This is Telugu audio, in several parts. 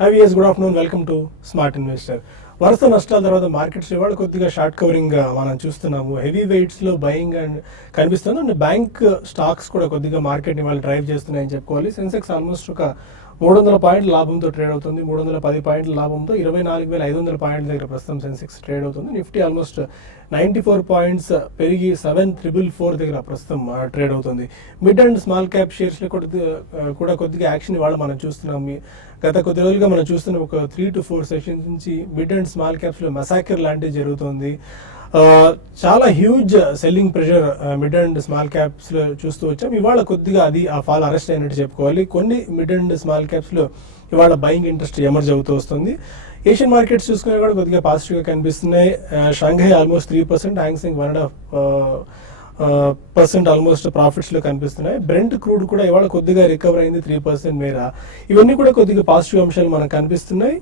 Hi viewers, good afternoon. Welcome to smart investor. వరుస నష్టాల తర్వాత మార్కెట్స్ ఇవాళ కొద్దిగా షార్ట్ కవరింగ్ మనం చూస్తున్నాము. హెవీ వెయిట్స్ లో బయింగ్ అండ్ కనిపిస్తుంది. అండ్ బ్యాంక్ స్టాక్స్ కూడా కొద్దిగా మార్కెట్ ఇవాళ డ్రైవ్ చేస్తున్నాయని చెప్పుకోవాలి. సెన్సెక్స్ ఆల్మోస్ట్ ఒక 300 పాయింట్ల లాభంతో ట్రేడ్ అవుతుంది. 310 పాయింట్ల లాభంతో 24,500 పాయింట్ల దగ్గర ప్రస్తుతం సెన్సెక్స్ ట్రేడ్ అవుతుంది. నిఫ్టీ ఆల్మోస్ట్ 94 పాయింట్స్ పెరిగి 7,444 దగ్గర ప్రస్తుతం ట్రేడ్ అవుతుంది. Mid and small cap shares లో కూడా కొద్దిగా యాక్షన్ ఇవాళ మనం చూస్తున్నాం. గత కొద్ది రోజులుగా మనం చూస్తున్న ఒక 3 to 4 సెషన్స్ నుంచి మిడ్ అండ్ స్మాల్ క్యాప్స్ లో మెసాకర్ లాంటివి జరుగుతుంది. చాలా huge selling pressure mid and small caps లో చూస్తూ వచ్చాం. ఇవాళ కొద్దిగా అది ఆ ఫాల్ అరెస్ట్ అయినట్టు చెప్పుకోవాలి. కొన్ని మిడ్ అండ్ స్మాల్ క్యాప్స్ లో ఇవాళ బయింగ్ ఇంట్రెస్ట్ ఎమర్జ్ అవుతూ వస్తుంది. ఏషియన్ మార్కెట్స్ చూసుకునే కూడా కొద్దిగా పాజిటివ్ గా కనిపిస్తున్నాయి. Shanghai almost 3%, Hang Seng 1.5% almost profits లో కనిపిస్తున్నాయి. బ్రెంట్ క్రూడ్ కూడా ఇవాళ కొద్దిగా రికవర్ అయింది 3% మేర. ఇవన్నీ కూడా కొద్దిగా పాజిటివ్ అంశాలు మనకు కనిపిస్తున్నాయి.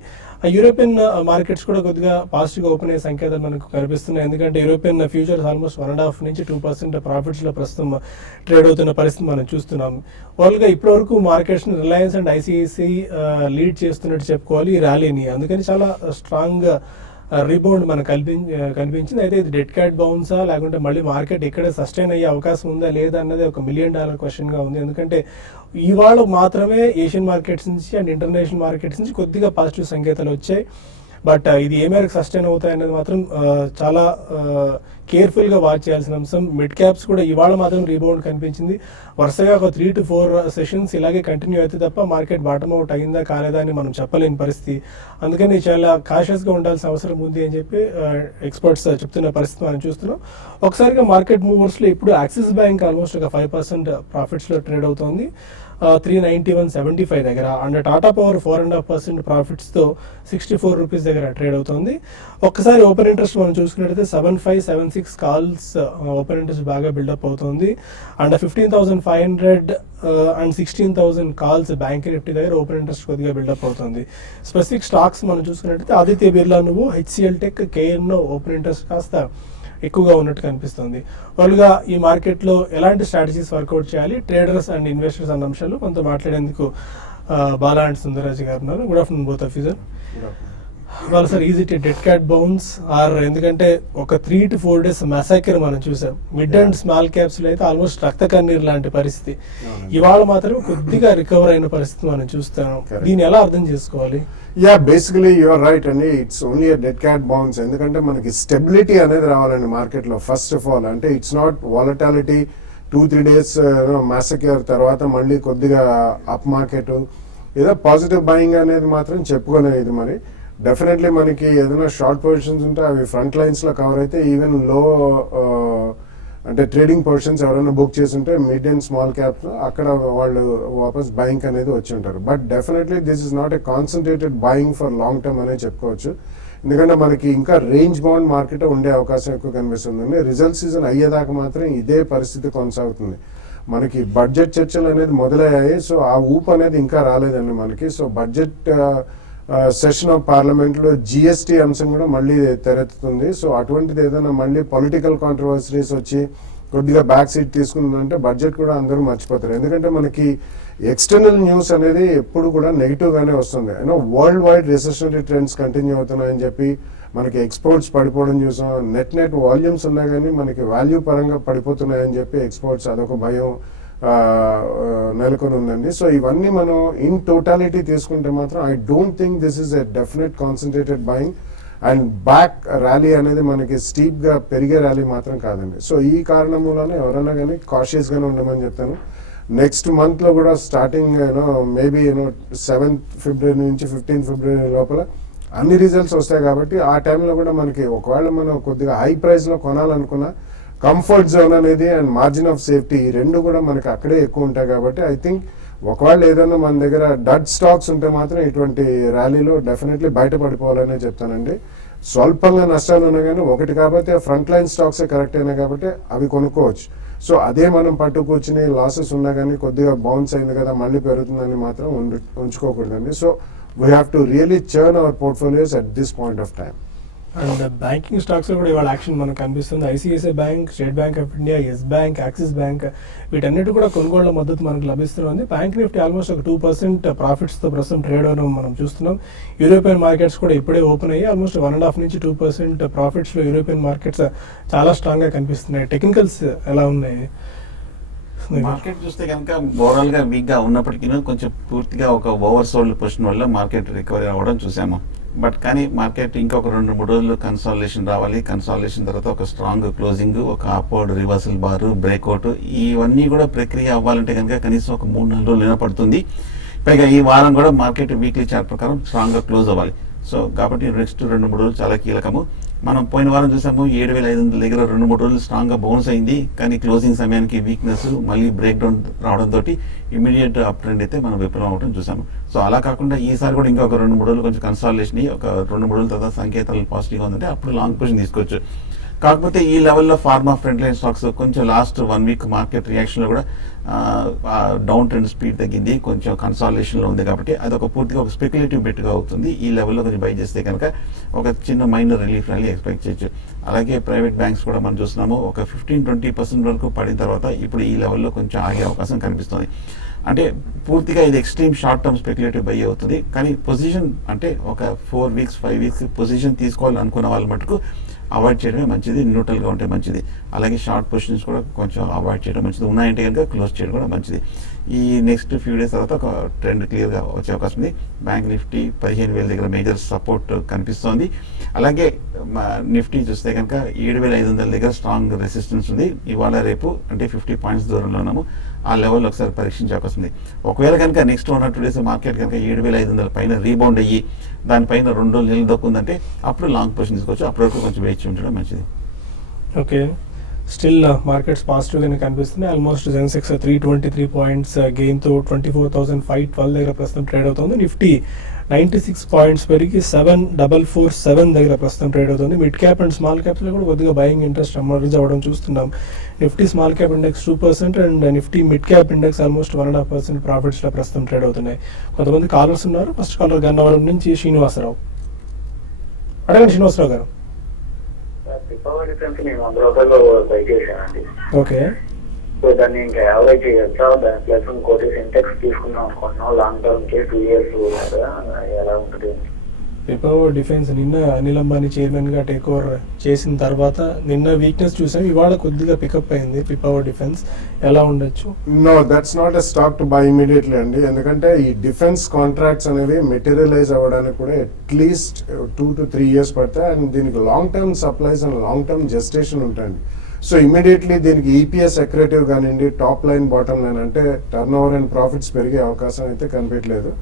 యూరోపియన్ మార్కెట్స్ కూడా కొద్దిగా పాజిటివ్ గా ఓపెన్ అయ్యే సంకేతాలు మనకు కనిపిస్తున్నాయి. ఎందుకంటే యూరోపియన్ ఫ్యూచర్స్ ఆల్మోస్ట్ 1.5 నుంచి 2% ప్రాఫిట్స్ లో ప్రస్తుతం ట్రేడ్ అవుతున్న పరిస్థితి మనం చూస్తున్నాం. వరల్డ్ గా ఇప్పటి వరకు markets Reliance and ICICI lead చేస్తున్నట్టు చెప్పుకోవాలి ఈ ర్యాలీని. అందుకని చాలా స్ట్రాంగ్ రీబౌండ్ మనకు కనిపించింది. అయితే ఇది డెడ్ క్యాట్ బౌన్సా లేకుంటే మళ్ళీ మార్కెట్ ఇక్కడే సస్టైన్ అయ్యే అవకాశం ఉందా లేదా అన్నది ఒక $1 million క్వశ్చన్ గా ఉంది. ఎందుకంటే ఇవాళ మాత్రమే ఏషియన్ మార్కెట్స్ నుంచి అండ్ ఇంటర్నేషనల్ మార్కెట్స్ నుంచి కొద్దిగా పాజిటివ్ సంకేతాలు వచ్చాయి. బట్ ఇది ఏ మేరకు సస్టైన్ అవుతాయి అనేది మాత్రం చాలా కేర్ఫుల్ గా వాచ్ చేయాల్సిన అంశం. మిడ్ క్యాప్స్ కూడా ఇవాళ మాత్రం రీబౌండ్ కనిపించింది. వరుసగా ఒక 3 to 4 సెషన్స్ ఇలాగే కంటిన్యూ అయితే తప్ప మార్కెట్ బాటమ్ అవుట్ అయిందా కాలేదా అని మనం చెప్పలేని పరిస్థితి. అందుకని చాలా కాషియస్ గా ఉండాల్సిన అవసరం ఉంది అని చెప్పి ఎక్స్పర్ట్స్ చెప్తున్న పరిస్థితి మనం చూస్తున్నాం. ఒకసారిగా మార్కెట్ మూవర్స్ లో ఇప్పుడు యాక్సిస్ బ్యాంక్ ఆల్మోస్ట్ ఒక 5% ప్రాఫిట్స్ లో ట్రేడ్ అవుతోంది 391.75 దగ్గర. అండ్ టాటా పవర్ 4.5% ప్రాఫిట్స్ తో 64 రూపీస్ దగ్గర ట్రేడ్ అవుతుంది. ఒక్కసారి ఓపెన్ ఇంట్రెస్ట్ మనం చూసుకున్నట్లయితే 7576 కాల్స్ ఓపెన్ ఇంట్రెస్ట్ బాగా బిల్డప్ అవుతుంది. And 15,500 and 16,000 calls bank Nifty దగ్గర ఓపెన్ ఇంట్రెస్ట్ కొద్దిగా బిల్డప్ అవుతుంది. స్పెసిఫిక్ స్టాక్స్ మనం చూసుకున్నట్లయితే ఆదిత్య బిర్లా నువ్వు, HCl tech, KNO open interest కాస్త ఎక్కువగా ఉన్నట్టు కనిపిస్తుంది. వాళ్ళుగా ఈ మార్కెట్ లో ఎలాంటి స్ట్రాటజీస్ వర్కౌట్ చేయాలి, ట్రేడర్స్ అండ్ ఇన్వెస్టర్స్ అన్న అంశాలు మనతో మాట్లాడేందుకు బాలా అండ్ సుందరరాజు గారు ఉన్నారు. Good afternoon both of you sir. వాళ్ళ sir, is it dead cat bounce are ఎందుకంటే ఒక 3 to 4 days మెసాకర్ మనం చూసాం. మిడ్ అండ్ స్మాల్ క్యాప్స్ లో అయితే ఆల్మోస్ట్ రక్త కన్నీరు లాంటి పరిస్థితి. ఇవాళ మాత్రం కొద్దిగా రికవర్ అయిన పరిస్థితి మనం చూస్తాం. దీన్ని ఎలా అర్థం చేసుకోవాలి? యా, బేసికలీ యూఆర్ రైట్ అండి. It's only dead cat bounce. ఎందుకంటే మనకి స్టెబిలిటీ అనేది రావాలండి మార్కెట్ లో. ఫస్ట్ ఆఫ్ ఆల్ అంటే it's not volatility 2-3 days massacre తర్వాత మళ్ళీ కొద్దిగా అప్ మార్కెట్ ఏదో పాజిటివ్ బయింగ్ అనేది మాత్రం చెప్పుకోలేదు. మరి డెఫినెట్లీ మనకి ఏదైనా షార్ట్ పొజిషన్స్ ఉంటే అవి ఫ్రంట్ లైన్స్ లో కవర్ అయితే ఈవెన్ లో అంటే ట్రేడింగ్ పొజిషన్స్ ఎవరైనా బుక్ చేసి ఉంటే మిడ్ అండ్ స్మాల్ క్యాప్స్ అక్కడ వాళ్ళు వాపస్ బయింగ్ అనేది వచ్చి ఉంటారు. But definitely this is not a concentrated buying for long term అనే చెప్పుకోవచ్చు. ఎందుకంటే మనకి ఇంకా రేంజ్ బౌండ్ మార్కెట్ ఉండే అవకాశం ఎక్కువ కనిపిస్తుంది. రిజల్ట్ సీజన్ అయ్యేదాకా మాత్రం ఇదే పరిస్థితి కొనసాగుతుంది. మనకి బడ్జెట్ చర్చలు అనేది మొదలయ్యాయి. సో ఆ ఊపు అనేది ఇంకా రాలేదండి మనకి. So budget session of parliament లో జిఎస్టీ అంశం కూడా మళ్ళీ తెరెత్తుతుంది. సో అటువంటిది ఏదైనా మళ్ళీ పొలిటికల్ కాంట్రవర్సరీస్ వచ్చి కొద్దిగా బ్యాక్ సీట్ తీసుకుందంటే బడ్జెట్ కూడా అందరూ మర్చిపోతారు. ఎందుకంటే మనకి ఎక్స్టర్నల్ న్యూస్ అనేది ఎప్పుడు కూడా నెగిటివ్ గానే వస్తుంది. World wide recessionary trends continue అవుతున్నాయని చెప్పి మనకి ఎక్స్పోర్ట్స్ పడిపోవడం చూసాం. నెట్ వాల్యూమ్స్ ఉన్నాయి కానీ మనకి వాల్యూ పరంగా పడిపోతున్నాయని చెప్పి ఎక్స్పోర్ట్స్ అదొక భయం నెలకొని ఉందండి. సో ఇవన్నీ మనం ఇన్ టోటాలిటీ తీసుకుంటే మాత్రం I don't think this is a definite concentrated buying and back rally అనేది మనకి స్టీప్ గా పెరిగే ర్యాలీ మాత్రం కాదండి. సో ఈ కారణం మూలన ఎవరైనా కానీ కాషియస్ గానే ఉండమని చెప్తాను. నెక్స్ట్ మంత్ లో కూడా స్టార్టింగ్ మేబీ 7th February నుంచి 15th February లోపల అన్ని రిజల్ట్స్ వస్తాయి. కాబట్టి ఆ టైంలో కూడా మనకి ఒకవేళ మనం కొద్దిగా హై ప్రైస్ లో కొనాలనుకున్నా కంఫర్ట్ జోన్ అనేది అండ్ మార్జిన్ ఆఫ్ సేఫ్టీ ఈ రెండు కూడా మనకి అక్కడే ఎక్కువ ఉంటాయి. కాబట్టి ఐ థింక్ ఒకవేళ ఏదైనా మన దగ్గర డడ్ స్టాక్స్ ఉంటే మాత్రం ఇటువంటి ర్యాలీలో డెఫినెట్లీ బయటపడిపోవాలనే చెప్తానండి. స్వల్పంగా నష్టాలు ఉన్నాయి కానీ ఒకటి కాబట్టి ఫ్రంట్ లైన్ స్టాక్సే కరెక్ట్ అయినాయి కాబట్టి అవి కొనుక్కోవచ్చు. సో అదే మనం పట్టు కూర్చుని లాసెస్ ఉన్నా కానీ కొద్దిగా బౌన్స్ అయింది కదా మళ్ళీ పెరుగుతుందని మాత్రం ఉంచుకోకూడదండి. So we have to really churn our portfolios at this point of time. And banking stocks కూడా ఇవాళ యాక్షన్ మనకు కనిపిస్తుంది. ICICI Bank, State Bank of India, Yes Bank, Axis Bank వీటన్నిటి కూడా కొనుగోళ్ల మద్దతు మనకు లభిస్తుంది. బ్యాంక్ నిఫ్టీ ఆల్మోస్ట్ ఒక 2% ప్రాఫిట్స్తో ప్రస్తుతం ట్రేడ్ అవడం మనం చూస్తున్నాం. యూరోపియన్ మార్కెట్స్ కూడా ఇప్పుడే ఓపెన్ అయ్యి ఆల్మోస్ట్ 1.5 నుంచి 2% ప్రాఫిట్స్లో యూరోపియన్ మార్కెట్స్ చాలా స్ట్రాంగ్గా కనిపిస్తున్నాయి. టెక్నికల్స్ ఎలా ఉన్నాయి? మార్కెట్ చూస్తే కనుక ఓవరాల్ గా వీక్ గా ఉన్నప్పటికీ కొంచెం పూర్తిగా ఒక ఓవర్ సోల్డ్ పొజిషన్ వల్ల మార్కెట్ రికవరీ అవ్వడం చూసాము. బట్ కానీ మార్కెట్ ఇంకొక 2-3 రోజులు కన్సాలిడేషన్ రావాలి. కన్సాలిడేషన్ తర్వాత ఒక స్ట్రాంగ్ క్లోజింగ్, ఒక అప్వర్డ్ రివర్సల్ బార్, బ్రేక్అవుట్, ఇవన్నీ కూడా ప్రక్రియ అవ్వాలంటే కనుక కనీసం ఒక 3-4 రోజులు పడుతుంది. పైగా ఈ వారం కూడా మార్కెట్ వీక్లీ చార్ట్ ప్రకారం స్ట్రాంగ్ గా క్లోజ్ అవ్వాలి. సో కాబట్టి నెక్స్ట్ 2-3 రోజులు చాలా కీలకము. మనం పోయిన వారం చూసాము 7,500 దగ్గర 2-3 రోజులు స్ట్రాంగ్ గా బౌన్స్ అయింది. కానీ క్లోజింగ్ సమయానికి వీక్నెస్, మళ్ళీ బ్రేక్ డౌన్ రావడంతో ఇమీడియట్ అప్ ట్రెండ్ అయితే మనం విఫలం అవడం చూసాము. సో అలా కాకుండా ఈసారి కూడా ఇంకా ఒక 2-3 రోజులు కొంచెం కన్సాలిడేషన్ అయ్యి ఒక 2-3 రోజుల తర్వాత సంకేతాలు పాజిటివ్గా ఉందంటే అప్పుడు లాంగ్ పొజిషన్ తీసుకోవచ్చు. కాకపోతే ఈ లెవెల్లో ఫార్మా ఫ్రంట్ లైన్ స్టాక్స్ కొంచెం లాస్ట్ 1 వీక్ మార్కెట్ రియాక్షన్లో కూడా డౌన్ ట్రెండ్ స్పీడ్ తగ్గింది, కొంచెం కన్సాలిడేషన్లో ఉంది. కాబట్టి అది ఒక పూర్తిగా ఒక స్పెక్యులేటివ్ బెట్గా అవుతుంది. ఈ లెవెల్లో కొంచెం బై చేస్తే కనుక ఒక చిన్న మైనర్ రిలీఫ్ ర్యాలీ ఎక్స్పెక్ట్ చేయొచ్చు. అలాగే ప్రైవేట్ బ్యాంక్స్ కూడా మనం చూస్తున్నాము ఒక 15-20% వరకు పడిన తర్వాత ఇప్పుడు ఈ లెవెల్లో కొంచెం ఆగే అవకాశం కనిపిస్తుంది. అంటే పూర్తిగా ఇది extreme short term speculative by అవుతుంది. కానీ పొజిషన్ అంటే ఒక 4 వీక్స్ 5 వీక్స్ పొజిషన్ తీసుకోవాలనుకున్న వాళ్ళ మటుకు అవాయిడ్ చేయడమే మంచిది, న్యూట్రల్గా ఉంటే మంచిది. అలాగే షార్ట్ పొజిషన్స్ కూడా కొంచెం అవాయిడ్ చేయడం మంచిది, ఉన్నాయంటే కనుక క్లోజ్ చేయడం కూడా మంచిది. ఈ నెక్స్ట్ ఫ్యూ డేస్ తర్వాత ఒక ట్రెండ్ క్లియర్గా వచ్చే అవకాశం ఉంది. బ్యాంక్ నిఫ్టీ 15,000 దగ్గర మేజర్ సపోర్ట్ కనిపిస్తోంది. అలాగే నిఫ్టీ చూస్తే కనుక 7,500 దగ్గర స్ట్రాంగ్ రెసిస్టెన్స్ ఉంది. ఇవాళ రేపు అంటే 50 పాయింట్స్ దూరంలో ఉన్నాము. ఆ లెవెల్ ఒకసారి పరీక్షించే అవకాశం ఉంది. ఒకవేళ కనుక నెక్స్ట్ 1 or 2 డేస్ మార్కెట్ కనుక 7,500 పైన రీబౌండ్ అయ్యి దానిపైన 2 రోజులు నిలదొక్కుందంటే అప్పుడు లాంగ్ పొజిషన్ తీసుకోవచ్చు. అప్పటివరకు కొంచెం వేచి ఉండడం మంచిది. ఓకే, స్టిల్ మార్కెట్స్ పాజిటివ్గానే కనిపిస్తున్నాయి. ఆల్మోస్ట్ సెన్సెక్స్ 323 పాయింట్స్ గెయిన్తో 24,512 దగ్గర ప్రస్తుతం ట్రేడ్ అవుతుంది. నిఫ్టీ 96 పాయింట్స్ పెరిగి 7,447 దగ్గర ప్రస్తుతం ట్రేడ్ అవుతుంది. మిడ్ క్యాప్ అండ్ స్మాల్ క్యాప్స్లో కూడా కొద్దిగా బయింగ్ ఇంట్రెస్ట్ ఎమర్జ్ అవ్వడం చూస్తున్నాం. Nifty small cap index 2% and Nifty mid cap index almost 1.5% ప్రాఫిట్స్లో ప్రస్తుతం ట్రేడ్ అవుతున్నాయి. కొంతమంది కాలర్స్ ఉన్నారు. ఫస్ట్ కాలర్ గన్నవరం నుంచి శ్రీనివాసరావు. అడగండి శ్రీనివాసరావు గారు. పిపవర్ డిఫరెన్స్ నేను 100 రూపాయలు బై చేశానండి. ఓకే, సో దాన్ని ఇంకా యావరేజ్ చేయొచ్చా? దాని ప్లస్ ఇంకోటి సింటెక్స్ తీసుకుందాం అనుకుంటున్నాం లాంగ్ టర్మ్ కి 2 years ఎలా ఉంటుంది? పిపవర్ డిఫెన్స్ నిన్న అనిల్ అంబానీ చైర్మన్ గా టేక్ ఓవర్ చేసిన తర్వాత నిన్న వీక్నెస్ చూసాం, ఇవాళ కొద్దిగా పికప్ అయింది. పిపవర్ డిఫెన్స్ ఎలా ఉండొచ్చు? No, that's not a stock to buy immediately అండి. ఎందుకంటే ఈ డిఫెన్స్ కాంట్రాక్ట్స్ అనేవి మెటీరియలైజ్ అవ్వడానికి కూడా అట్లీస్ట్ 2 to 3 years పడతాయి. అండ్ దీనికి long term supplies and long term gestation ఉంటాయండి. సో ఇమీడియట్లీ దీనికి ఈపీఎస్ అక్రెటివ్ కానివ్వండి, టాప్ లైన్ బాటమ్ లైన్ అంటే టర్న్ ఓవర్ అండ్ ప్రాఫిట్స్ పెరిగే అవకాశం అయితే కనిపించలేదు.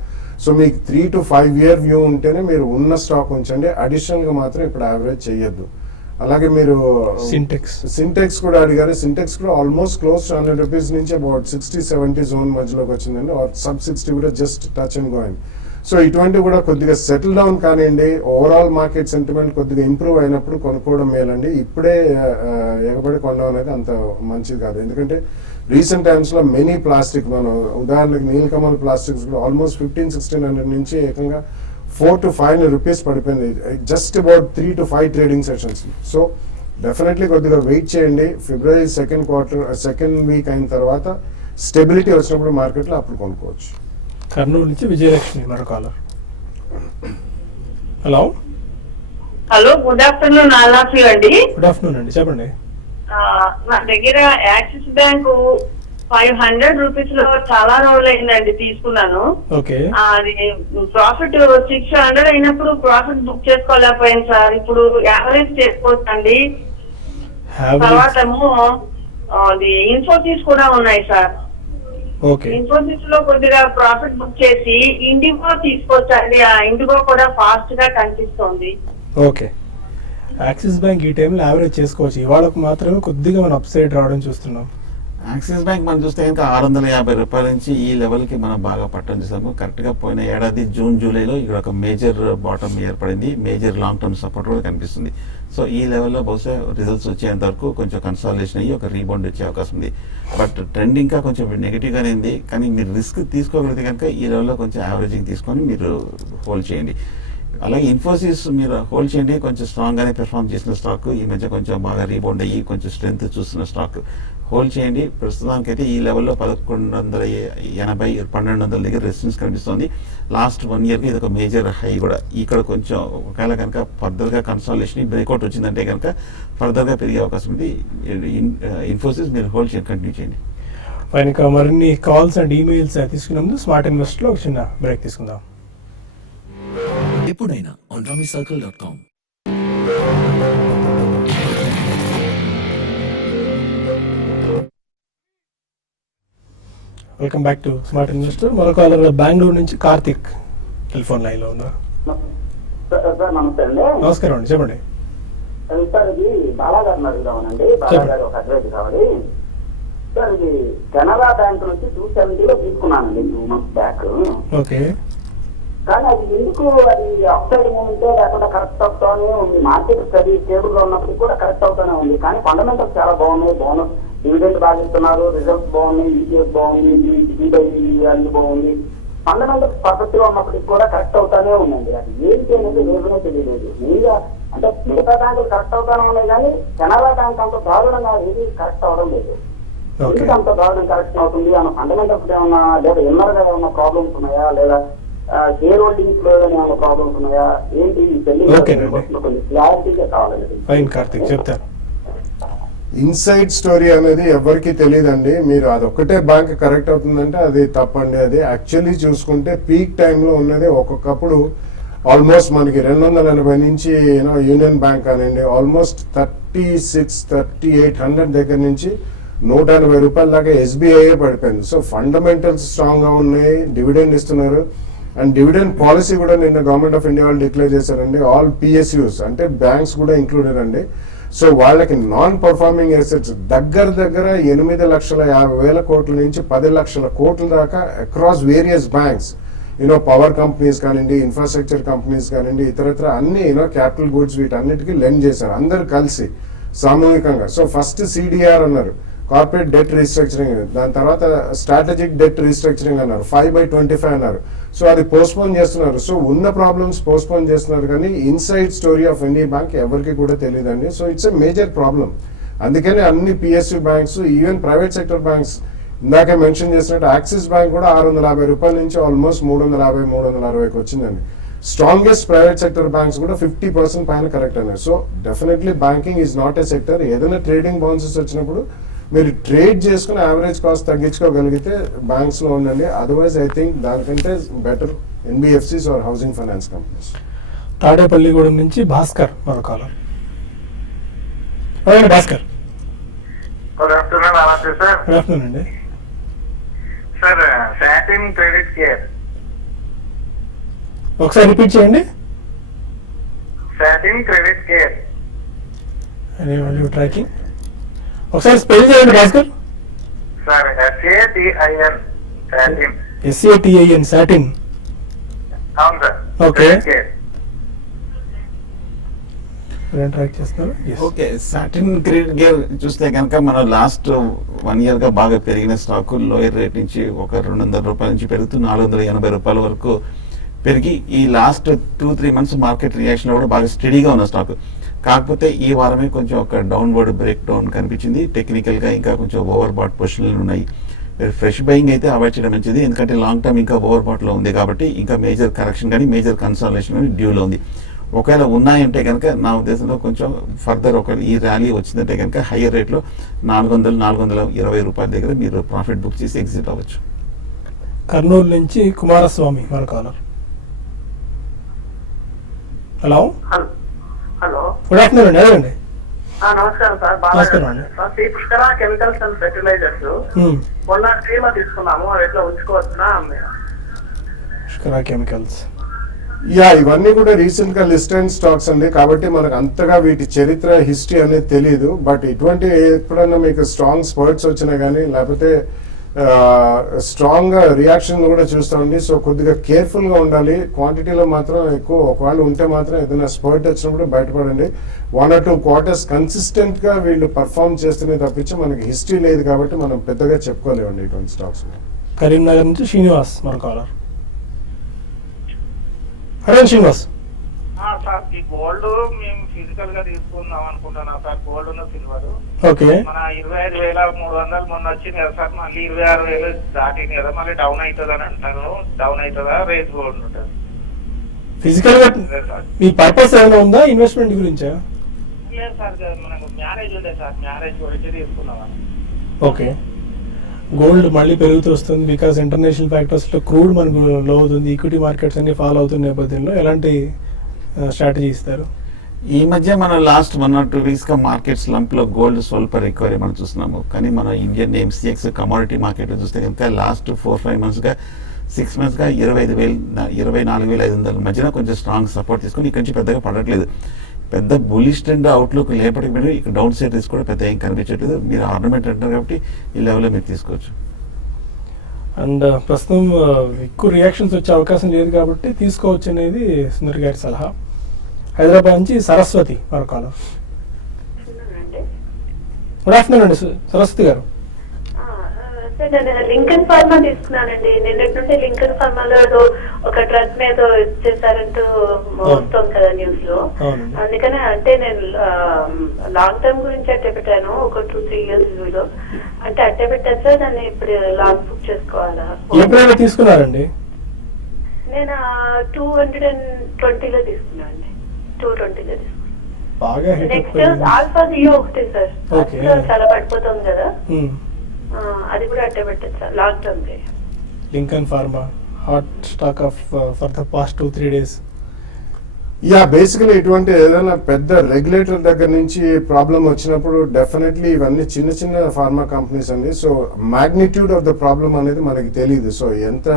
సో మీకు 3 to 5 year వ్యూ ఉంటేనే మీరు ఉన్న స్టాక్ ఉంచండి. అడిషనల్గా మాత్రం ఇప్పుడు యావరేజ్ చేయొద్దు. అలాగే మీరు సింటెక్స్ కూడా అడిగారు. సింటెక్స్ కూడా ఆల్మోస్ట్ క్లోజ్ 100 రూపీస్ నుంచి అబౌట్ 60-70 జోన్ మధ్యలోకి వచ్చిందండి. ఆర్ sub 60 కూడా just touch and going. So ఇటువంటి కూడా కొద్దిగా సెటిల్ డౌన్ కానివ్వండి, ఓవరాల్ మార్కెట్ సెంటిమెంట్ కొద్దిగా ఇంప్రూవ్ అయినప్పుడు కొనుక్కోవడం మేలండి. ఇప్పుడే ఎగబడి కొనడం అనేది అంత మంచిది కాదు. ఎందుకంటే రీసెంట్ టైమ్స్లో మెనీ ప్లాస్టిక్, మనం ఉదాహరణకి నీలకమల్ ప్లాస్టిక్స్ కూడా ఆల్మోస్ట్ 1500-1600 నుంచి ఏకంగా 400 to 500 రూపీస్ పడిపోయింది just about 3 to 5 trading sessions. So definitely కొద్దిగా వెయిట్ చేయండి. ఫిబ్రవరి సెకండ్ వీక్ అయిన తర్వాత స్టెబిలిటీ వచ్చినప్పుడు మార్కెట్లో అప్పుడు కొనుక్కోవచ్చు. కర్నూలు నుంచి విజయలక్ష్మి మరో caller. Hello, good afternoon. All of you అండి. గుడ్ ఆఫ్టర్నూన్ అండి, చెప్పండి. నా దగ్గర యాక్సిస్ బ్యాంక్ 500 రూపీస్ లో చాలా రోజులు అయిందండి తీసుకున్నాను. ఓకే, అది ప్రాఫిట్ 600 అయినప్పుడు ప్రాఫిట్ బుక్ చేసుకోలేకపోయాను సార్. ఇప్పుడు యావరేజ్ చేసుకోవచ్చండి. తర్వాత అది ఇన్ఫోసిస్ కూడా ఉన్నాయి సార్. ఇన్ఫోసిస్ లో కొద్దిగా ప్రాఫిట్ బుక్ చేసి ఇండిగో తీసుకోవచ్చండి. ఆ ఇండిగో కూడా ఫాస్ట్ గా కనిపిస్తోంది. ఓకే, యాక్సిస్ బ్యాంక్ ఈ టైంలో యావరేజ్ చేసుకోవచ్చు. ఇవాళకు మాత్రమే కొద్దిగా మనం అప్ సైడ్ రావడం చూస్తున్నాం. యాక్సిస్ బ్యాంక్ మనం చూస్తే కనుక 650 రూపాయల నుంచి ఈ లెవెల్కి మనం బాగా పట్టడం చూసాము. కరెక్ట్గా పోయిన ఏడాది జూన్ జూలైలో ఇక్కడ ఒక మేజర్ బాటమ్ ఏర్పడింది. మేజర్ లాంగ్ టర్మ్ సపోర్ట్ కూడా కనిపిస్తుంది. సో ఈ లెవెల్లో బహుశా రిజల్ట్స్ వచ్చేంత వరకు కొంచెం కన్సాలిడేషన్ అయ్యి ఒక రీబౌండ్ వచ్చే అవకాశం ఉంది. బట్ ట్రెండ్ ఇంకా కొంచెం నెగిటివ్గానే ఉంది. కానీ మీరు రిస్క్ తీసుకోగలిగితే కనుక ఈ లెవెల్లో కొంచెం యావరేజింగ్ తీసుకొని మీరు హోల్డ్ చేయండి. అలాగే ఇన్ఫోసిస్ మీరు హోల్డ్ చేయండి, కొంచెం స్ట్రాంగ్ గానే పెర్ఫామ్ చేసిన స్టాక్, ఈ మధ్య కొంచెం బాగా రీబౌండ్ అయ్యి కొంచెం స్ట్రెంత్ చూస్తున్న స్టాక్ హోల్డ్ చేయండి. ప్రస్తుతానికి అయితే ఈ లెవెల్లో 1180 1200 దగ్గర రెసిస్టెన్స్ కనిపిస్తుంది. లాస్ట్ 1 ఇయర్కి ఇది ఒక మేజర్ హై కూడా. ఇక్కడ కొంచెం ఒకవేళ కనుక ఫర్దర్గా కన్సాలిడేషన్ బ్రేక్అవుట్ వచ్చిందంటే కనుక ఫర్దర్గా పెరిగే అవకాశం ఉంది. ఇన్ఫోసిస్ మీరు హోల్డ్ చేయండి, కంటిన్యూ చేయండి. పైన ఇంకా మరిన్ని కాల్స్ అండ్ ఈమెయిల్స్ తీసుకునే ముందు స్మార్ట్ ఇన్వెస్ట్లో ఒక చిన్న బ్రేక్ తీసుకుందాం. ఎప్పుడైనా on rummycircle.com. Welcome back to smart investor. మరో కాలర్ బెంగళూరు నుంచి కార్తిక్ టెలిఫోన్ లైన్ లో ఉన్నారు. సార్ నమస్తే అండి. నమస్కారం అండి, చెప్పండి. సార్ ఇది బాలాగారిని అడుగుదామనండి. బాలాగారి ఒక అడ్వైజ్ కావాలి సార్. ఇది కెనరా బ్యాంక్ నుంచి 270లో తీసుకున్నానండి 2 months బ్యాక్. ఓకే, కానీ అది ఎందుకు అది అప్ సైడ్ మూమెంటే లేకుండా కరెక్ట్ అవుతానే ఉంది. మార్కెట్ స్టడీ స్టేబుల్ గా ఉన్నప్పటికీ కూడా కరెక్ట్ అవుతానే ఉంది. కానీ ఫండమెంటల్స్ చాలా బాగున్నాయి. బోనస్ డివిడెండ్ బాగా ఇస్తున్నారు, రిజల్ట్స్ బాగున్నాయి, ఈపీఎస్ బాగుంది, వాల్యూ బాగుంది. ఫండమెంటల్స్ పర్ఫెక్ట్ గా ఉన్నప్పటికీ కూడా కరెక్ట్ అవుతానే ఉందండి. అది ఏంటి అనేది రీజనే తెలియలేదు. మీగా అంటే మిగతా బ్యాంకులు కరెక్ట్ అవుతానే ఉన్నాయి, కానీ కెనరా బ్యాంక్ అంత దారుణంగా ఏది కరెక్ట్ అవడం లేదు. ఎందుకు అంత దారుణం కరెక్షన్ అవుతుంది అన్న ఫండమెంటల్స్ ఏమన్నా, లేదా ఇన్నర్ గా ఏమన్నా ప్రాబ్లమ్స్ ఉన్నాయా, లేదా షేర్ హోల్డింగ్స్ లో ఏమైనా ప్రాబ్లమ్స్ ఉన్నాయా, ఏంటి కొంచెం క్లారిటీగా కావాలండి. ఫైన్ కార్తిక్, చెప్తారు. ఇన్సైడ్ స్టోరీ అనేది ఎవరికి తెలియదండి. మీరు అదొక్కటే బ్యాంక్ కరెక్ట్ అవుతుందంటే అది తప్పండి. అది యాక్చువల్లీ చూసుకుంటే పీక్ టైంలో ఉన్నది ఒక్కొక్కప్పుడు ఆల్మోస్ట్ మనకి 280 నుంచి యూనియన్ బ్యాంక్ అనండి ఆల్మోస్ట్ 36,3800 దగ్గర నుంచి 180 రూపాయల దాకా ఎస్బీఐ పడిపోయింది. సో ఫండమెంటల్స్ స్ట్రాంగ్ గా ఉన్నాయి, డివిడెండ్ ఇస్తున్నారు. అండ్ డివిడెండ్ పాలసీ కూడా నిన్న గవర్నమెంట్ ఆఫ్ ఇండియా వాళ్ళు డిక్లేర్ చేశారండి. ఆల్ పిఎస్యూస్ అంటే బ్యాంక్స్ కూడా ఇంక్లూడెడ్ అండి. సో వాళ్ళకి నాన్ పర్ఫార్మింగ్ అసెట్స్ దగ్గర 8,50,000 కోట్ల నుంచి 10 లక్షల కోట్ల దాకా across various banks, power companies కానివ్వండి, ఇన్ఫ్రాస్ట్రక్చర్ కంపెనీస్ కానివ్వండి, ఇతరత్ర అన్ని క్యాపిటల్ గూడ్స్ వీటన్నిటికీ లెండ్ చేశారు అందరు కలిసి సామూహికంగా. సో ఫస్ట్ సిడిఆర్ అన్నారు, కార్పొరేట్ డెట్ రీస్ట్రక్చరింగ్, దాని తర్వాత స్ట్రాటజిక్ డెట్ రీస్ట్రక్చరింగ్ అన్నారు, 5/25 అన్నారు. సో అది పోస్ట్పోన్ చేస్తున్నారు. సో ఉన్న ప్రాబ్లమ్స్ పోస్ట్పోన్ చేస్తున్నారు, కానీ inside story of Indian bank ఎవరికి కూడా తెలియదండి. So it's a major problem. అందుకని అన్ని PSU banks, even private sector banks, ఇందాకే మెన్షన్ చేసినట్టు యాక్సిస్ బ్యాంక్ కూడా 650 రూపాయల నుంచి ఆల్మోస్ట్ 350-360కి వచ్చిందండి. స్ట్రాంగెస్ట్ ప్రైవేట్ సెక్టర్ బ్యాంక్స్ కూడా 50% పైన కరెక్ట్ అన్నారు. So definitely banking is not a sector. ఏదైనా ట్రేడింగ్ బౌన్సెస్ వచ్చినప్పుడు మీరు ట్రేడ్ చేసుకుని యావరేజ్ కాస్ట్ తగ్గించుకోగలిగితే బ్యాంక్స్ లో ఉండండి. అదర్వైజ్ ఐ థింక్ దానికంటే better NBFCs or housing finance companies. Tadepalligudem నుంచి భాస్కర్ మరో కాలర్. Bhaskar, good afternoon. నమస్తే సార్. గుడ్ ఆఫ్టర్నూన్ అండి. Sir Satin Credit Care. ఒకసారి రిపీట్ చేయండి. Satin Credit Care. ట్రాకింగ్ ఒకసారి స్పెల్ చేయండి Bhaskar. Sir SATIN Satin. SATIN Satin. అవును sir. Okay, credit care. Track చేస్తున్నారు. ఓకే, సాటిన్ క్రెడిట్ గేర్ చూస్తే కనుక మన లాస్ట్ 1 year గా బాగా పెరిగిన స్టాక్ లోయర్ రేట్ నుంచి ఒక 200 రూపాయల నుంచి పెరుగుతూ 480 రూపాయల వరకు పెరిగి ఈ లాస్ట్ 2-3 months మార్కెట్ రియాక్షన్ కూడా బాగా స్టడీగా ఉన్న స్టాక్. కాకపోతే ఈ వారమే కొంచెం ఒక డౌన్వర్డ్ బ్రేక్ డౌన్ కనిపించింది. టెక్నికల్ గా ఇంకా కొంచెం ఓవర్ బాట్ పొజిషన్లు ఉన్నాయి. ఫ్రెష్ బయింగ్ అయితే అవాయిడ్ చేయడం మంచిది, ఎందుకంటే లాంగ్ టర్మ్ ఇంకా ఓవర్ బాట్ లో ఉంది కాబట్టి ఇంకా మేజర్ కరెక్షన్ కానీ మేజర్ కన్సాలిడేషన్ కానీ డ్యూలో ఉంది. ఒకవేళ ఉన్నాయంటే కనుక నా ఉద్దేశంలో కొంచెం ఫర్దర్ ఒక ఈ ర్యాలీ వచ్చిందంటే కనుక హయ్యర్ రేట్లో 400-420 రూపాయల దగ్గర మీరు ప్రాఫిట్ బుక్ చేసి ఎగ్జిట్ అవ్వచ్చు. కర్నూలు నుంచి కుమారస్వామి మరో caller. Hello, hello, good afternoon అండి, అడగండి. నమస్కారం సార్. నమస్కారం అండి. Shri Pushkar chemicals and fertilisers మొన్న టీలో తీసుకున్నాము, అవి ఎట్లా ఉంచుకోవచ్చునా? పుష్కర కెమికల్స్, యా, ఇవన్నీ కూడా రీసెంట్ గా లిస్టెడ్ స్టాక్స్ అండి. కాబట్టి మనకు అంతగా వీటి చరిత్ర హిస్టరీ అనేది తెలియదు. బట్ ఇటువంటి ఎప్పుడన్నా మీకు స్ట్రాంగ్ స్పర్ట్స్ వచ్చినా కానీ లేకపోతే స్ట్రాంగ్ గా రియాక్షన్ కూడా చూస్తామండి. సో కొద్దిగా కేర్ఫుల్ గా ఉండాలి. క్వాంటిటీలో మాత్రం ఎక్కువ ఒకవేళ ఉంటే మాత్రం ఏదైనా స్పర్ట్ వచ్చినప్పుడు బయటపడండి. 1 or 2 quarters కన్సిస్టెంట్ గా వీళ్ళు పర్ఫామ్ చేస్తూనే తప్పించి మనకి హిస్టరీ లేదు కాబట్టి మనం పెద్దగా చెప్పుకోలేమండి ఇటువంటి స్టాక్స్. కరీంనగర్ నుంచి శ్రీనివాస్ మరో కాలర్. అదే శ్రీనివాస్. సార్ ఈ గోల్డ్ మేము ఫిజికల్ గా తీసుకుందాం అనుకుంటున్నాం సార్, గోల్డ్ ఉన్న సిల్వర్. ఓకే. మన 25,300 మొన్న వచ్చింది కదా సార్, మళ్ళీ 26,000 దాటింది కదా, మళ్ళీ డౌన్ అవుతుంది అని అంటారు. డౌన్ అవుతుందా, రేస్ గోల్డ్ ఉంటుంది ఫిజికల్ గా మీ పర్పస్ ఏమైనా ఉందా ఇన్వెస్ట్మెంట్ గురించా? లేదు సార్, మనకు మ్యారేజ్ ఉండే సార్, మ్యారేజ్ గురించి తీసుకున్నాం. ఓకే. గోల్డ్ మళ్ళీ పెరుగుతూ వస్తుంది బికాస్ ఇంటర్నేషనల్ ఫ్యాక్టర్స్ లో క్రూడ్ మనకు లో అవుతుంది, ఈక్విటీ మార్కెట్స్ అన్ని ఫాలో అవుతున్న నేపథ్యంలో ఎలాంటి స్ట్రాటజీ ఇస్తారు? ఈ మధ్య మనం లాస్ట్ 1 or 2 వీక్స్ గా మార్కెట్ స్లంప్ లో గోల్డ్ స్వల్ప రికవరీ మనం చూస్తున్నాము. కానీ మన ఇండియన్ ఎంసీఎక్స్ కమోడిటీ మార్కెట్ చూస్తే కనుక లాస్ట్ 4-5 months గా 6 months గా 24,500 మధ్యన కొంచెం స్ట్రాంగ్ సపోర్ట్ తీసుకుని ఇక్కడి నుంచి పెద్దగా పడట్లేదు. పెద్ద బులిష్ ట్రెండ్ అవుట్లుక్ లేపటికి మీరు ఇక్కడ డౌన్ సైడ్ రిస్క్ కూడా పెద్ద ఏం కనిపించట్లేదు. మీరు ఆర్నమెంట్ అంటారు కాబట్టి ఈ లెవెల్లో మీరు తీసుకోవచ్చు. అండ్ ప్రస్తుతం ఎక్కువ రియాక్షన్స్ వచ్చే అవకాశం లేదు కాబట్టి తీసుకోవచ్చు అనేది సుందర్ గారి సలహా. హైదరాబాద్ నుంచి సరస్వతి మరొక గుడ్ ఆఫ్టర్నూన్ అండి సరస్వతి గారు. సార్ నేను లింకన్ ఫార్మా తీసుకున్నానండి. నిన్నటి నుండి లింకన్ ఫార్మాలో ఒక డ్రగ్ మీద ఇచ్చేసారంటూ వస్తుంది కదా న్యూస్ లో. అందుకనే అంటే నేను లాంగ్ టర్మ్ గురించి అట్టే పెట్టాను, ఒక 2-3 years లో అంటే అట్టే పెట్టాను సార్. దాన్ని ఇప్పుడు లాంగ్ బుక్ చేసుకోవాలా? ఎప్పుడైనా తీసుకున్నారండి? నేను 220లో తీసుకున్నాను అండి. 220లో తీసుకున్నాను. బాగా నెక్స్ట్ ఆల్ఫా జియో ఒకటే సార్, అది కూడా చాలా పడిపోతుంది కదా, అది కూడా అట్టే పెట్టచ్చు sir long term. Lincoln pharma hot stock of for the past 2-3 days. Yeah, basically ఇటువంటి ఏదైనా పెద్ద రెగ్యులేటర్ దగ్గర నుంచి ప్రాబ్లం వచ్చినప్పుడు డెఫినెట్లీ ఇవన్నీ చిన్న చిన్న ఫార్మా కంపెనీస్ అండి. So magnitude of the problem అనేది మనకి తెలియదు. సో ఎంత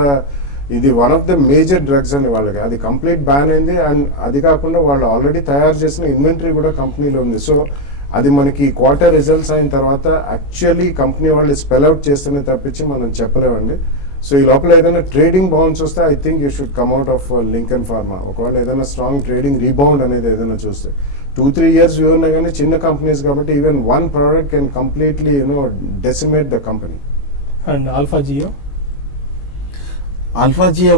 ఇది one of the major drugs అని వాళ్ళకి అది కంప్లీట్ బ్యాన్ అయింది. అండ్ అది కాకుండా వాళ్ళు ఆల్రెడీ తయారు చేసిన ఇన్వెంటరీ కూడా కంపెనీలో ఉంది. సో అది మనకి క్వార్టర్ రిజల్ట్స్ అయిన తర్వాత యాక్చువల్లీ కంపెనీ వాళ్ళు స్పెల్ అవుట్ చేస్తేనే తప్పించి మనం చెప్పలేమండి. సో ఈ లోపల ఏదైనా ట్రేడింగ్ బౌన్స్ వస్తే I think you should come out of Lincoln pharma. ఒకవేళ ఏదైనా స్ట్రాంగ్ ట్రేడింగ్ రీబౌండ్ అనేది ఏదైనా చూస్తే 2-3 years వ్యూ ఉన్నా కానీ చిన్న కంపెనీస్ కాబట్టి even one product can completely decimate the company. And Alpha Geo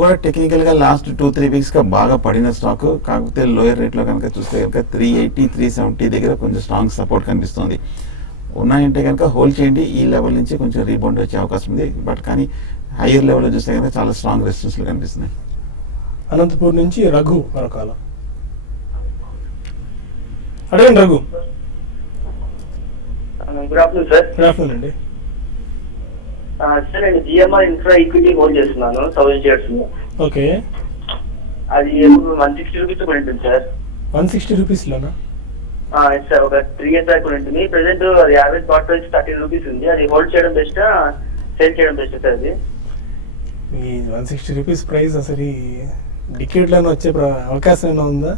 కూడా టెక్నికల్ గా లాస్ట్ 2-3 weeks గా బాగా పడిన స్టాక్. కాకపోతే లోయర్ రేట్ లో కనుక చూస్తే కనుక 380-370 దగ్గర కొంచెం స్ట్రాంగ్ సపోర్ట్ కనిపిస్తుంది. ఉన్నాయంటే కనుక హోల్డ్ చేయండి. ఈ లెవెల్ నుంచి కొంచెం రీబౌండ్ వచ్చే అవకాశం ఉంది. బట్ కానీ హైయర్ లెవెల్ లో చూస్తే కనుక చాలా స్ట్రాంగ్ రెసిస్టెన్స్ కనిపిస్తున్నాయి. అనంతపూర్ నుంచి రఘు మరొకాల అడగండి. Raghu good afternoon sir. Good afternoon అండి. సార్ నేను జిఎంఆర్ ఇన్ఫ్రా ఈక్విటీ హోల్డ్ చేస్తున్నాను 1000 shares. ఓకే. అది 160 rupees ఉంటుంది సార్. 160 rupees లోనా? సార్ ఒక 3 years దాకా ఉంటుంది. ప్రెసెంట్ అది యావరేజ్ స్పాట్ ప్రైస్ 13 rupees ఉంది. అది హోల్డ్ చేయడం బెస్ట్, సేల్ చేయడం బెస్ట్ సార్? అది ఈ 160 rupees ప్రైస్ అసలు ఈ డికేడ్ లోనే వచ్చే అవకాశం ఏమైనా ఉందా?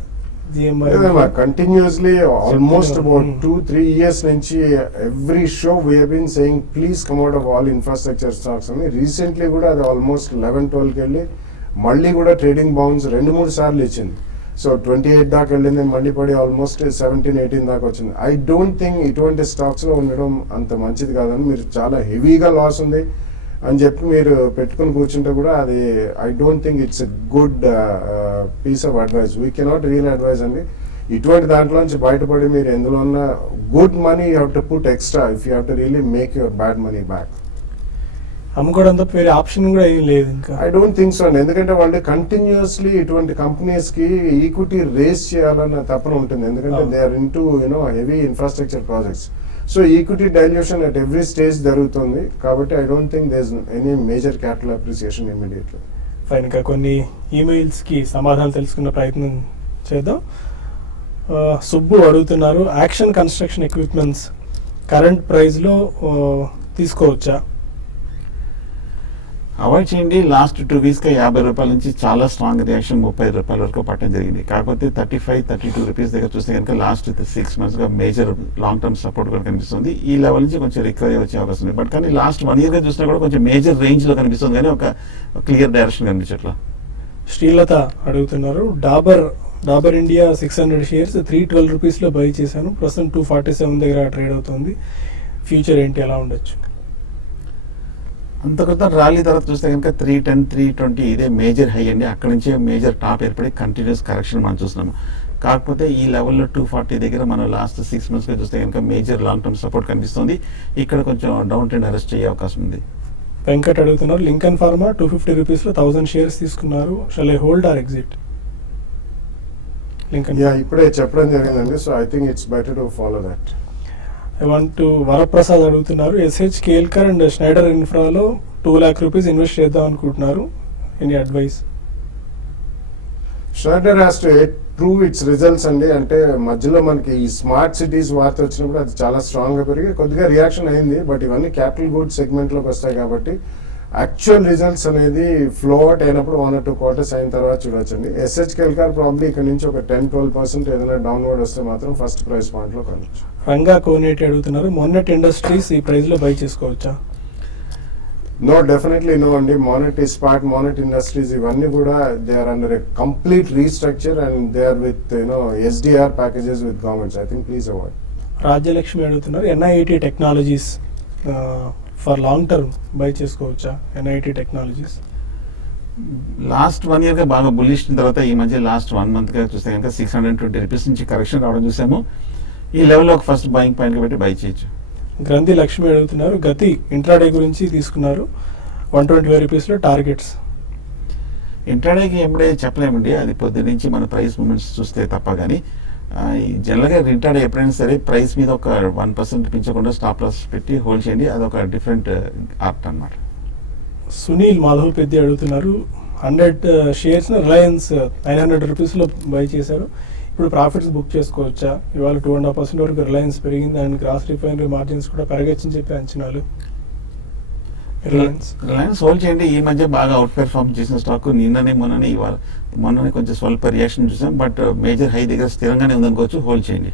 కంటిన్యూస్లీ ఆల్మోస్ట్ అబౌట్ 2-3 years నుంచి every show we have been saying please come out of all infrastructure stocks అని. రీసెంట్లీ కూడా అది ఆల్మోస్ట్ 11-12కి వెళ్ళి మళ్ళీ కూడా ట్రేడింగ్ బౌన్స్ 2-3 సార్లు ఇచ్చింది. సో 28 దాకా వెళ్ళింది, మళ్ళీ పడి ఆల్మోస్ట్ 17-18 దాకా వచ్చింది. ఐ డోంట్ థింక్ ఇటువంటి స్టాక్స్ లో ఉండడం అంత మంచిది కాదని. మీరు చాలా హెవీగా లాస్ ఉంది అని చెప్పి మీరు పెట్టుకుని కూర్చుంటే కూడా అది I don't think it's a good piece of advice. We cannot real advice అండి. ఇటువంటి దాంట్లోంచి బయటపడి మీరు ఎందులో ఉన్న good money you have to put extra if you have to really make your bad money back. అమ్ముకోవడం తప్ప వేరే ఆప్షన్ కూడా ఏం లేదు ఇంకా. ఐ డోంట్ థింక్ సో అండి. ఎందుకంటే వాళ్ళు కంటిన్యూస్లీ ఇటువంటి కంపెనీస్ కి ఈక్విటీ రేస్ చేయాలన్న తపన ఉంటుంది. ఎందుకంటే they are into heavy infrastructure projects. So equity dilution at every stage జరుగుతుంది కాబట్టి I don't think there is any major capital appreciation immediately. Fine. ఇంకా కొన్ని ఈమెయిల్స్ కి సమాధానం తెలుసుకున్న ప్రయత్నం చేద్దాం. సుబ్బు అడుగుతున్నారు, action construction equipments current price లో తీసుకోవచ్చా? అవాయిడ్ చేయండి. లాస్ట్ 2 weeks గా 50 రూపాయల నుంచి చాలా స్ట్రాంగ్ రియాక్షన్ 30 రూపాయల వరకు పట్టడం జరిగింది. కాకపోతే 35-32 rupees దగ్గర చూస్తే కనుక లాస్ట్ 6 months గా మేజర్ లాంగ్ టర్మ్ సపోర్ట్ కూడా కనిపిస్తుంది. ఈ లెవెల్ నుంచి కొంచెం రికవరీ వచ్చే అవకాశం ఉంది. బట్ కానీ లాస్ట్ 1 year గా చూసినా కూడా కొంచెం మేజర్ రేంజ్ లో కనిపిస్తుంది కానీ ఒక క్లియర్ డైరెక్షన్ కనిపించట్లా. శ్రీలత అడుగుతున్నారు, డాబర్ ఇండియా 600 shares 312 rupees లో బై చేశాను. ప్రస్తుతం 247 దగ్గర ట్రేడ్ అవుతుంది. ఫ్యూచర్ ఏంటి, ఎలా ఉండొచ్చు? అంత క్రితం ర్యాలీ తర్వాత చూస్తే కనుక 310, 320 ఇదే మేజర్ హై అండి. అక్కడ నుంచే మేజర్ టాప్ ఏర్పడి కంటిన్యూస్ కరెక్షన్ మనం చూస్తున్నాము. కాకపోతే ఈ లెవెల్లో 240 దగ్గర మనం లాస్ట్ 6 monthsగా చూస్తే కనుక మేజర్ లాంగ్ టర్మ్ సపోర్ట్ కనిపిస్తుంది. ఇక్కడ కొంచెం డౌన్ ట్రెండ్ అరెస్ట్ అయ్యే అవకాశం ఉంది. వెంకట్ అడుగుతున్నారు, లింకన్ ఫార్మా 250 రూపీస్లో 1000 షేర్స్ తీసుకున్నారు, shall I hold or exit? Lincoln ఇప్పుడే చెప్పడం జరిగిందండి. So I think it's better to follow that. I want to Varaprasad అడుగుతున్నారు, ఎస్హెచ్ కేల్కర్ అండ్ స్నైడర్ ఇన్ఫ్రాలో 2 lakh రూపీస్ ఇన్వెస్ట్ చేద్దాం అనుకుంటున్నారు, any advice? Schneider has to prove its results అండి. అంటే మధ్యలో మనకి ఈ స్మార్ట్ సిటీస్ వార్త వచ్చినప్పుడు అది చాలా స్ట్రాంగ్ గా పెరిగి కొద్దిగా రియాక్షన్ అయింది. బట్ ఇవన్నీ క్యాపిటల్ గూడ్స్ సెగ్మెంట్ లోకి వస్తాయి కాబట్టి యాక్చువల్ రిజల్ట్స్ అనేది ఫ్లో అవుట్ అయినప్పుడు 1 or 2 quarters అయిన తర్వాత చూడొచ్చండి. ఎస్హెచ్ కేల్కర్ ప్రాబ్లీ ఇక్కడ నుంచి ఒక 10-12% ఏదైనా డౌన్వర్డ్ వస్తే మాత్రం ఫస్ట్ ప్రైస్ పాయింట్ లో కొనొచ్చు. రంగా కోనేటి అడుగుతున్నారు, మొన్నటి ఇండస్ట్రీస్ ఈ ప్రైస్ లో బై చేసుకోవచ్చా? నో, డెఫినెట్లీ నో అండి. మానెట్ ఇస్పాట్, మానెట్ ఇండస్ట్రీస్ ఇవన్నీ కూడా they are under a complete restructure and they are with SDR packages with governments. I think please avoid. Rajyalakshmi అడుగుతున్నారు, NIIT technologies for long term buy చేసుకోవచ్చా? NIIT టెక్నాలజీస్ లాస్ట్ 1 yearగా బాగా బుల్లిష్ తర్వాత ఈ మధ్య లాస్ట్ 1 monthగా చూస్తే కనుక 620 రూపీస్ నుంచి కరెక్షన్ రావడం చూసాము. ఈ లెవెల్లో ఒక ఫస్ట్ బయింగ్ పాయింట్ పెట్టి బై చేయొచ్చు. గ్రంథి లక్ష్మి అడుగుతున్నారు, గతి ఇంట్రాడే గురించి తీసుకున్నారు, 125 రూపీస్లో టార్గెట్స్. ఇంట్రాడేకి ఎప్పుడే చెప్పలేమండి, అది పొద్దు నుంచి మన ప్రైస్ మూమెంట్స్ చూస్తే తప్ప. కానీ జనరల్గా ఇంట్రాడే ఎప్పుడైనా సరే ప్రైస్ మీద ఒక 1% పెంచకుండా స్టాప్ లాస్ పెట్టి హోల్డ్ చేయండి, అదొక డిఫరెంట్ ఆర్ట్ అన్నమాట. సునీల్ మాధవ్ పెద్ద అడుగుతున్నారు, 100 షేర్స్ రిలయన్స్ 900 రూపీస్లో బై చేశారు, ఇప్పుడు ప్రాఫిట్స్ బుక్ చేసుకోవచ్చా? ఇవాళ 2.5% వరకు రిలయన్స్ పెరిగింది అండ్ గ్రాస్ రిఫైనరీ మార్జిన్స్ కూడా పెరగచ్చని చెప్పి అంచనాలు. రిలయన్స్ హోల్డ్ చేయండి. ఈ మధ్య బాగా అవుట్ పెర్ఫార్మ్ చేసిన స్టాక్ మొన్ననే కొంచెం స్వల్ప రియాక్షన్ చూసాం, బట్ మేజర్ హై దగ్గర స్థిరంగానే ఉందనుకోవచ్చు, హోల్డ్ చేయండి.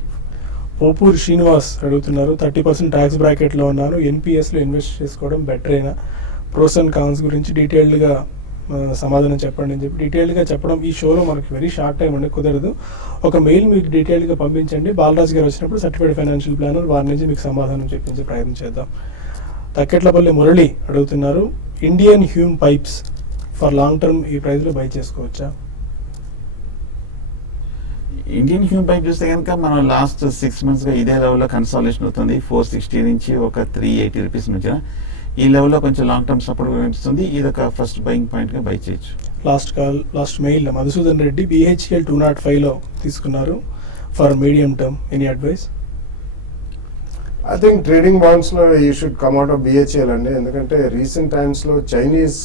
పోపూర్ శ్రీనివాస్ అడుగుతున్నారు, 30% ట్యాక్స్ బ్రాకెట్లో ఉన్నాను, NPSలో ఇన్వెస్ట్ చేసుకోవడం బెటర్ అయినా? ప్రోస్ అండ్ కాన్స్ గురించి డీటెయిల్డ్గా సమాధానం చెప్పండి అని చెప్పి డీటెయిల్డ్గా చెప్పడం ఈ షోలో మనకి వెరీ షార్ట్ టైం అండి, కుదరదు. ఒక మెయిల్ మీకు డీటెయిల్డ్గా పంపించండి, బాలరాజ్ గారు వచ్చినప్పుడు సర్టిఫైడ్ ఫైనాన్షియల్ ప్లానర్ వారి నుంచి మీకు సమాధానం చెప్పించే ప్రయత్నం చేద్దాం. తక్కెట్లపల్లి మురళి అడుగుతున్నారు, Indian Hume pipes for long term ఈ ప్రైస్లో బై చేసుకోవచ్చా? ఇండియన్ హ్యూమ్ పైప్ చూస్తే కనుక మనం లాస్ట్ 6 monthsగా ఇదే లెవెల్లో కన్సాలిడేషన్ అవుతుంది. 460 నుంచి ఒక 380 రూపీస్ నుంచి ఈ లెవెల్లో కొంచెం లాంగ్ టర్మ్ సపోర్ట్ కనిపిస్తుంది. ఇది ఒక ఫస్ట్ బయింగ్ పాయింట్గా బై చేయొచ్చు. Last mail Madhusudan Reddy, BHEL 205లో తీసుకున్నారు for medium term, any advice? I think trading bands లో you should come out of BHEL అండి. ఎందుకంటే రీసెంట్ టైమ్స్ లో చైనీస్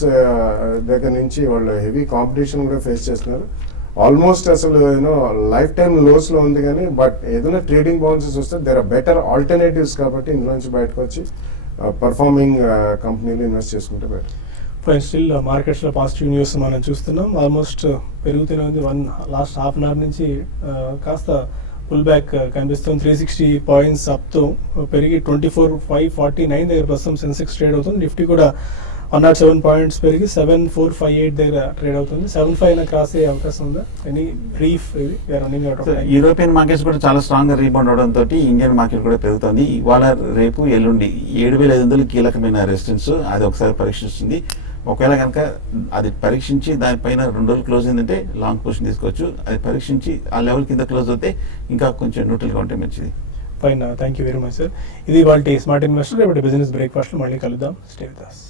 దగ్గర నుంచి వాళ్ళు హెవీ కాంపిటీషన్ కూడా ఫేస్ చేస్తున్నారు. ఆల్మోస్ట్ అసలు లైఫ్ టైమ్ లోస్ లో ఉంది. కానీ బట్ ఏదైనా ట్రేడింగ్ బాండ్స్ వస్తే దేర్ ఆర్ బెటర్ ఆల్టర్నేటివ్స్ కాబట్టి ఇందులో నుంచి బయటకు వచ్చి పర్ఫార్మింగ్ కంపెనీలు ఇన్వెస్ట్ చేసుకుంటే బెటర్. స్టిల్ మార్కెట్స్లో పాజిటివ్ న్యూస్ మనం చూస్తున్నాం, ఆల్మోస్ట్ పెరుగుతూనే ఉంది. లాస్ట్ హాఫ్ అన్ అవర్ నుంచి కాస్త పుల్ బ్యాక్ కనిపిస్తుంది. 360 పాయింట్స్ అప్తో పెరిగి 24,549 దగ్గర ప్రస్తుతం సెన్సెక్స్ ట్రేడ్ అవుతుంది. నిఫ్టీ కూడా 107 పాయింట్స్ పెరిగి 7,458 దగ్గర ట్రేడ్ అవుతుంది. 75 క్రాస్ అయ్యే అవకాశం ఉందా? Any brief? యూరోపియన్ మార్కెట్స్ కూడా చాలా స్ట్రాంగ్ గా రీబౌండ్ అవడంతో ఇండియన్ మార్కెట్ కూడా పెరుగుతుంది. ఇవాళ రేపు ఎల్లుండి 7,500 కీలకమైన రెసిస్టెన్స్, అది ఒకసారి పరీక్షిస్తుంది. ఒకవేళ కనుక అది పరీక్షించి దానిపైన 2 రోజులు క్లోజ్ అయిందంటే లాంగ్ పొజిషన్ తీసుకోవచ్చు. అది పరీక్షించి ఆ లెవెల్ కింద క్లోజ్ అవుతే ఇంకా కొంచెం న్యూట్రల్గా ఉంటే మంచిది. Fine, thank you very much sir. ఇది వాళ్ళ స్మార్ట్ ఇన్వెస్టర్. రేపటి బిజినెస్ బ్రేక్ఫాస్ట్లో మళ్ళీ కలుద్దాం. Stay with us.